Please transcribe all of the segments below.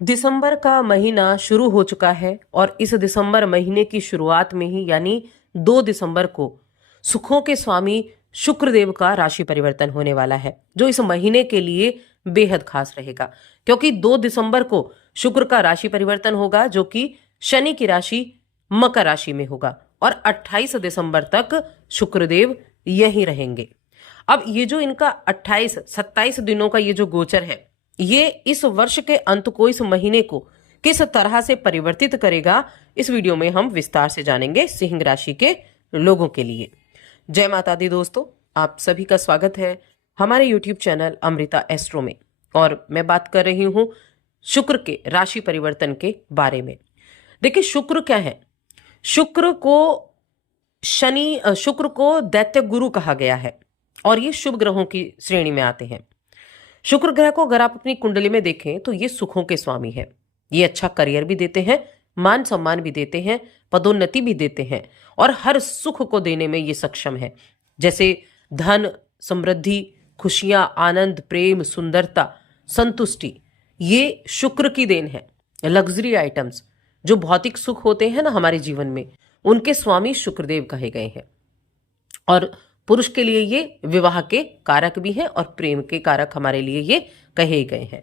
दिसंबर का महीना शुरू हो चुका है और इस दिसंबर महीने की शुरुआत में ही यानी 2 दिसंबर को सुखों के स्वामी शुक्रदेव का राशि परिवर्तन होने वाला है, जो इस महीने के लिए बेहद खास रहेगा। क्योंकि 2 दिसंबर को शुक्र का राशि परिवर्तन होगा, जो कि शनि की राशि मकर राशि में होगा और 28 दिसंबर तक शुक्रदेव यहीं रहेंगे। अब ये जो इनका 28-27 दिनों का ये जो गोचर है, ये इस वर्ष के अंत को, इस महीने को किस तरह से परिवर्तित करेगा, इस वीडियो में हम विस्तार से जानेंगे सिंह राशि के लोगों के लिए। जय माता दी दोस्तों, आप सभी का स्वागत है हमारे यूट्यूब चैनल अमृता एस्ट्रो में। और मैं बात कर रही हूं शुक्र के राशि परिवर्तन के बारे में। देखिए, शुक्र क्या है? शुक्र को दैत्य गुरु कहा गया है और ये शुभ ग्रहों की श्रेणी में आते हैं। शुक्र ग्रह को अगर आप अपनी कुंडली में देखें तो ये सुखों के स्वामी है। ये अच्छा करियर भी देते हैं, मान सम्मान भी देते हैं, पदोन्नति भी देते हैं और हर सुख को देने में ये सक्षम है, जैसे धन, समृद्धि, खुशियां, आनंद, प्रेम, सुंदरता, संतुष्टि। ये शुक्र की देन है। लग्जरी आइटम्स, जो भौतिक सुख होते हैं ना हमारे जीवन में, उनके स्वामी शुक्रदेव कहे गए हैं। और पुरुष के लिए ये विवाह के कारक भी हैं और प्रेम के कारक हमारे लिए ये कहे गए हैं।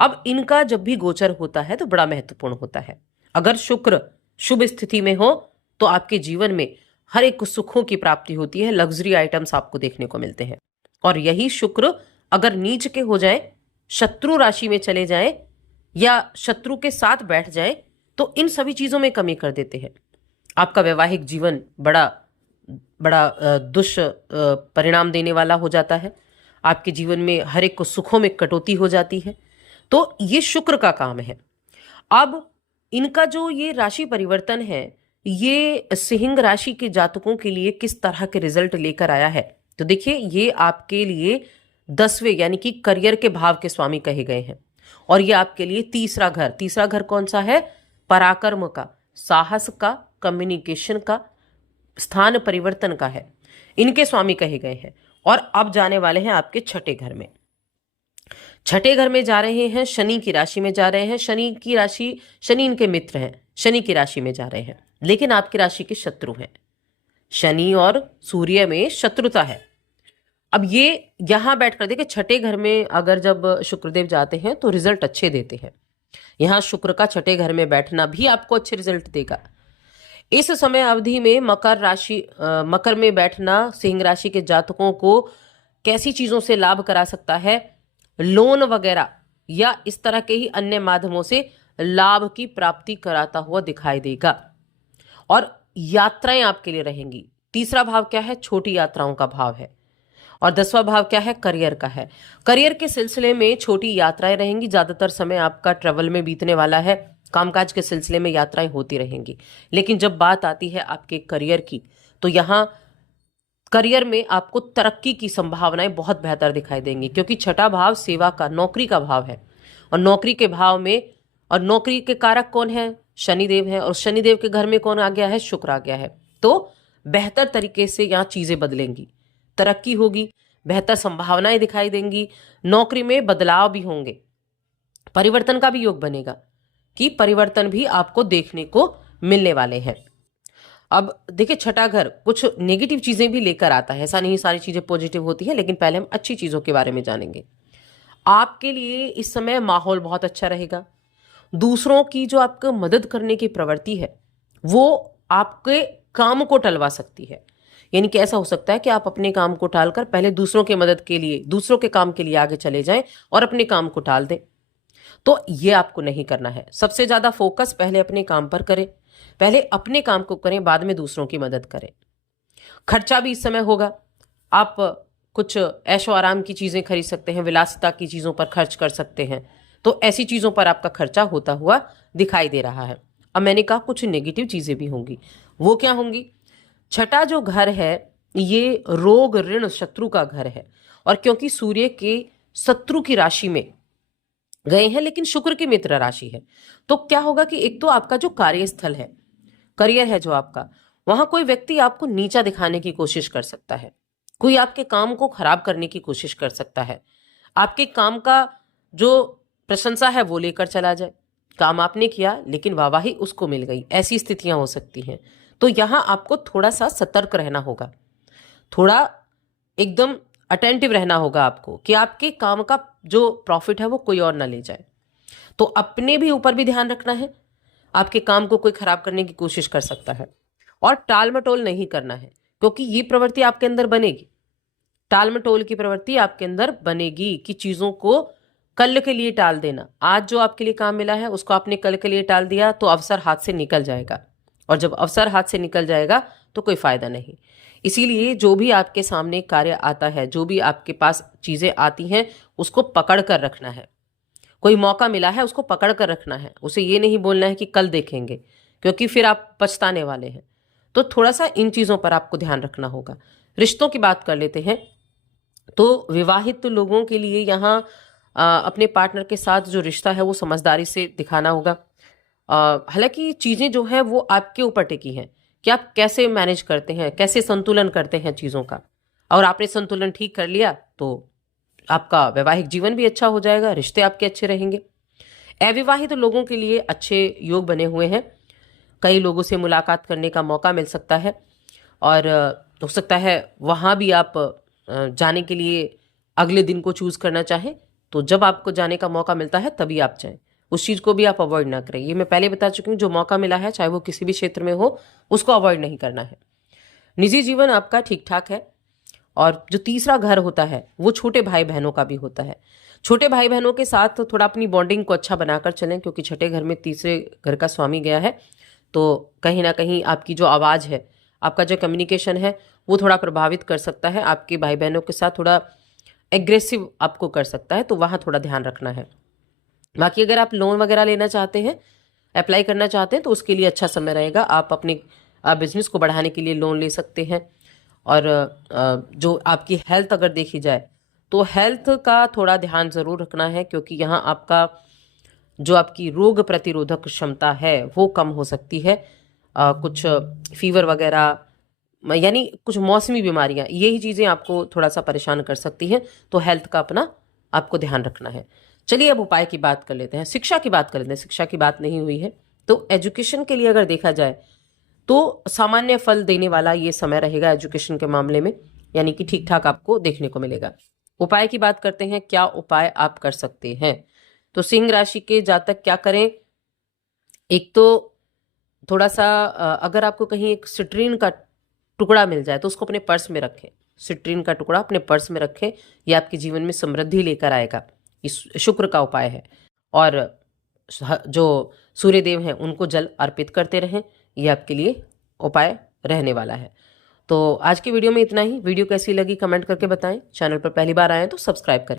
अब इनका जब भी गोचर होता है तो बड़ा महत्वपूर्ण होता है। अगर शुक्र शुभ स्थिति में हो तो आपके जीवन में हर एक सुखों की प्राप्ति होती है, लग्जरी आइटम्स आपको देखने को मिलते हैं। और यही शुक्र अगर नीच के हो जाए, शत्रु राशि में चले जाए या शत्रु के साथ बैठ जाए, तो इन सभी चीजों में कमी कर देते हैं। आपका वैवाहिक जीवन बड़ा परिणाम देने वाला हो जाता है। आपके जीवन में हर एक को सुखों में कटौती हो जाती है। तो ये शुक्र का काम है। अब इनका जो ये राशि परिवर्तन है, ये सिंह राशि के जातकों के लिए किस तरह के रिजल्ट लेकर आया है, तो देखिए, ये आपके लिए 10वें यानी कि करियर के भाव के स्वामी कहे गए हैं। और ये आपके लिए तीसरा घर कौन सा है? पराक्रम का, साहस का, कम्युनिकेशन का, स्थान परिवर्तन का है। इनके स्वामी कहे गए हैं। और अब जाने वाले हैं आपके छठे घर में। छठे घर में जा रहे हैं, शनि की राशि में जा रहे हैं। शनि इनके मित्र हैं, शनि की राशि में जा रहे हैं, लेकिन आपकी राशि के शत्रु हैं। शनि और सूर्य में शत्रुता है। अब ये यहां बैठकर देखिए, छठे घर में अगर जब शुक्रदेव जाते हैं तो रिजल्ट अच्छे देते हैं। यहां शुक्र का छठे घर में बैठना भी आपको अच्छे रिजल्ट देगा। इस समय अवधि में मकर में बैठना सिंह राशि के जातकों को कैसी चीजों से लाभ करा सकता है? लोन वगैरह या इस तरह के ही अन्य माध्यमों से लाभ की प्राप्ति कराता हुआ दिखाई देगा। और यात्राएं आपके लिए रहेंगी। तीसरा भाव क्या है? छोटी यात्राओं का भाव है। और 10वां भाव क्या है? करियर का है। करियर के सिलसिले में छोटी यात्राएं रहेंगी। ज्यादातर समय आपका ट्रेवल में बीतने वाला है। कामकाज के सिलसिले में यात्राएं होती रहेंगी। लेकिन जब बात आती है आपके करियर की, तो यहाँ करियर में आपको तरक्की की संभावनाएं बहुत बेहतर दिखाई देंगी, क्योंकि छठा भाव सेवा का, नौकरी का भाव है। और नौकरी के भाव में, और नौकरी के कारक कौन है? शनिदेव है। और शनिदेव के घर में कौन आ गया है? शुक्र आ गया है। तो बेहतर तरीके से यहाँ चीजें बदलेंगी, तरक्की होगी, बेहतर संभावनाएं दिखाई देंगी। नौकरी में बदलाव भी होंगे, परिवर्तन का भी योग बनेगा कि परिवर्तन भी आपको देखने को मिलने वाले हैं। अब देखिए, छठा घर कुछ नेगेटिव चीजें भी लेकर आता है। ऐसा नहीं सारी चीजें पॉजिटिव होती है, लेकिन पहले हम अच्छी चीजों के बारे में जानेंगे। आपके लिए इस समय माहौल बहुत अच्छा रहेगा। दूसरों की जो आपको मदद करने की प्रवृत्ति है, वो आपके काम को टलवा सकती है। यानी कि ऐसा हो सकता है कि आप अपने काम को टालकर पहले दूसरों की मदद के लिए, दूसरों के काम के लिए आगे चले जाएं और अपने काम को टाल दें। तो ये आपको नहीं करना है। सबसे ज्यादा फोकस पहले अपने काम पर करें, पहले अपने काम को करें, बाद में दूसरों की मदद करें। खर्चा भी इस समय होगा। आप कुछ ऐशो आराम की चीजें खरीद सकते हैं, विलासिता की चीजों पर खर्च कर सकते हैं। तो ऐसी चीजों पर आपका खर्चा होता हुआ दिखाई दे रहा है। अब मैंने कहा कुछ नेगेटिव चीजें भी होंगी। वो क्या होंगी? छठा जो घर है, ये रोग, ऋण, शत्रु का घर है। और क्योंकि सूर्य के शत्रु की राशि में गए हैं, लेकिन शुक्र की मित्र राशि है, तो क्या होगा कि एक तो आपका जो कार्यस्थल है, करियर है जो आपका, वहां कोई व्यक्ति आपको नीचा दिखाने की कोशिश कर सकता है। कोई आपके काम को खराब करने की कोशिश कर सकता है। आपके काम का जो प्रशंसा है वो लेकर चला जाए। काम आपने किया लेकिन वाहवाही उसको मिल गई, ऐसी स्थितियां हो सकती हैं। तो यहां आपको थोड़ा सा सतर्क रहना होगा, थोड़ा एकदम अटेंटिव रहना होगा आपको कि आपके काम का जो प्रॉफिट है वो कोई और ना ले जाए। तो अपने भी ऊपर भी ध्यान रखना है, आपके काम को कोई खराब करने की कोशिश कर सकता है, और टाल मटोल नहीं करना है, क्योंकि ये प्रवृत्ति आपके अंदर बनेगी। टाल मटोल की प्रवृत्ति आपके अंदर बनेगी कि चीजों को कल के लिए टाल देना। आज जो आपके लिए काम मिला है उसको आपने कल के लिए टाल दिया तो अवसर हाथ से निकल जाएगा, और जब अवसर हाथ से निकल जाएगा तो कोई फायदा नहीं। इसीलिए जो भी आपके सामने कार्य आता है, जो भी आपके पास चीजें आती हैं, उसको पकड़ कर रखना है। कोई मौका मिला है उसको पकड़ कर रखना है, उसे ये नहीं बोलना है कि कल देखेंगे, क्योंकि फिर आप पछताने वाले हैं। तो थोड़ा सा इन चीजों पर आपको ध्यान रखना होगा। रिश्तों की बात कर लेते हैं। तो विवाहित लोगों के लिए यहाँ अपने पार्टनर के साथ जो रिश्ता है वो समझदारी से दिखाना होगा। हालांकि चीजें जो है वो आपके ऊपर टिकी हैं कि आप कैसे मैनेज करते हैं, कैसे संतुलन करते हैं चीजों का। और आपने संतुलन ठीक कर लिया तो आपका वैवाहिक जीवन भी अच्छा हो जाएगा, रिश्ते आपके अच्छे रहेंगे। अविवाहित लोगों के लिए अच्छे योग बने हुए हैं, कई लोगों से मुलाकात करने का मौका मिल सकता है, और हो सकता है वहाँ भी आप जाने के लिए अगले दिन को चूज करना चाहें, तो जब आपको जाने का मौका मिलता है तभी आप जाएं, उस चीज को भी आप अवॉइड ना करें। ये मैं पहले बता चुकी हूँ, जो मौका मिला है चाहे वो किसी भी क्षेत्र में हो उसको अवॉइड नहीं करना है। निजी जीवन आपका ठीक ठाक है, और जो तीसरा घर होता है वो छोटे भाई बहनों का भी होता है। छोटे भाई बहनों के साथ थोड़ा अपनी बॉन्डिंग को अच्छा बनाकर चलें, क्योंकि छठे घर में तीसरे घर का स्वामी गया है, तो कहीं ना कहीं आपकी जो आवाज़ है, आपका जो कम्युनिकेशन है वो थोड़ा प्रभावित कर सकता है, आपके भाई बहनों के साथ थोड़ा एग्रेसिव आपको कर सकता है, तो वहाँ थोड़ा ध्यान रखना है। बाकी अगर आप लोन वगैरह लेना चाहते हैं, अप्लाई करना चाहते हैं, तो उसके लिए अच्छा समय रहेगा। आप अपने बिजनेस को बढ़ाने के लिए लोन ले सकते हैं। और जो आपकी हेल्थ अगर देखी जाए तो हेल्थ का थोड़ा ध्यान ज़रूर रखना है, क्योंकि यहाँ आपका जो आपकी रोग प्रतिरोधक क्षमता है वो कम हो सकती है। कुछ फीवर वगैरह, यानी कुछ मौसमी बीमारियां, यही चीज़ें आपको थोड़ा सा परेशान कर सकती हैं, तो हेल्थ का अपना आपको ध्यान रखना है। चलिए अब उपाय की बात कर लेते हैं, शिक्षा की बात कर लेते हैं। शिक्षा की बात नहीं हुई है, तो एजुकेशन के लिए अगर देखा जाए तो सामान्य फल देने वाला ये समय रहेगा एजुकेशन के मामले में, यानी कि ठीक ठाक आपको देखने को मिलेगा। उपाय की बात करते हैं, क्या उपाय आप कर सकते हैं। तो सिंह राशि के जातक क्या करें। एक तो थोड़ा सा अगर आपको कहीं एक सिट्रीन का टुकड़ा मिल जाए तो उसको अपने पर्स में रखें। सिट्रीन का टुकड़ा अपने पर्स में रखें, यह आपके जीवन में समृद्धि लेकर आएगा। इस शुक्र का उपाय है। और जो सूर्य देव हैं उनको जल अर्पित करते रहें, यह आपके लिए उपाय रहने वाला है। तो आज की वीडियो में इतना ही। वीडियो कैसी लगी कमेंट करके बताएं। चैनल पर पहली बार आए तो सब्सक्राइब करें।